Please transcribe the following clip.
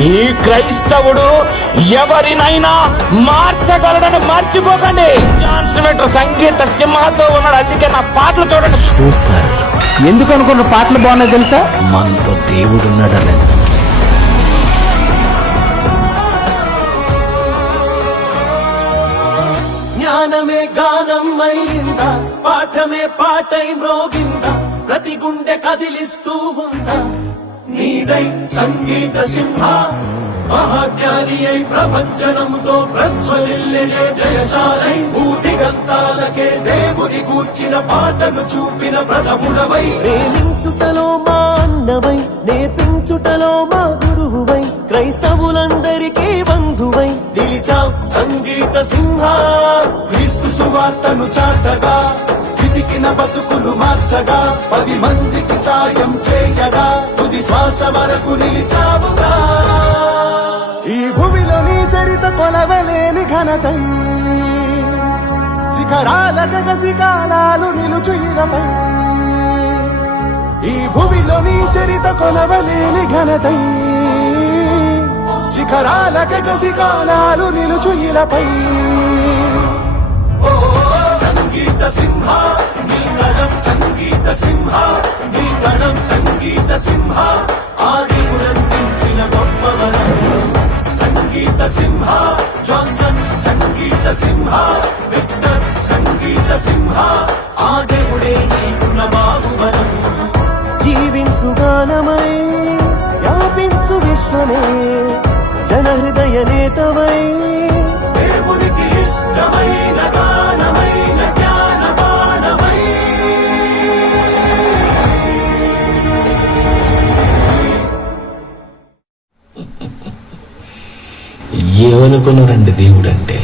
ఈ క్రైస్తవుడు ఎవరినైనా మార్చగలడని మర్చిపోకండి. జాన్ స్మిత్ సంగీత సింహతో ఉన్నాడు, అందుకే నా పాటలు చూడండి సూపర్. ఎందుకు అనుకున్న పాటలు బాగున్నాయి తెలుసా? మనతో దేవుడు ఉన్నాడని. జ్ఞానమే గానం అయిందా, పాఠమే పాటై మ్రోగిందా, ప్రతి గుండె కదిలిస్తూ ఉందా నీదై సంగీత సింహ. మహాజ్ఞాని అయి ప్రపంచనంతో ప్రజ్వలిల్లే జయశాలై భూదిగంతాలకే దేవుని కూర్చిన పాటను చూపిన ప్రథముడవై. ప్రేమించుటలో మా అన్నవై, నేర్పించుటలో మా గురువువై, క్రైస్తవులందరికీ బంధువై నిలిచాం సంగీత సింహ. క్రీస్తు సువార్తను చాటగా, చితికిన బతుకులు మార్చగా, 10 మందికి సాయం చేయగా, తుది శ్వాస వరకు నిలిచావుగా. ఈ భూమిలో నీ చరిత కొలవలేని ఘనతై, శిఖరాల గగసికాలాలు నిలుచు ఇలపై. ఈ భూమిలో నీ చరిత కొలవలేని ఘనతై, శిఖరాల గగసికాలాలు నిలుచు ఇలపై. సంగీత సింహ నీ గణం, సంగీత సింహ నీ గణం, సంగీత సింహ ఆదిమునందించిన గొప్పవరం. సంగీత సింహ జాన్సన్, సంగీత సింహ విక్టర్, సంగీత సింహ ఆ దేవుడే నీకున్న బాహుబలం. జీవించు గానమై వ్యాపించు విశ్వమే, జనహృదయ నేతవై, దేవునికి ఇష్టమైన గానమైన జ్ఞాన బాణమై. ఏమనుకున్నారండి దేవుడంటే?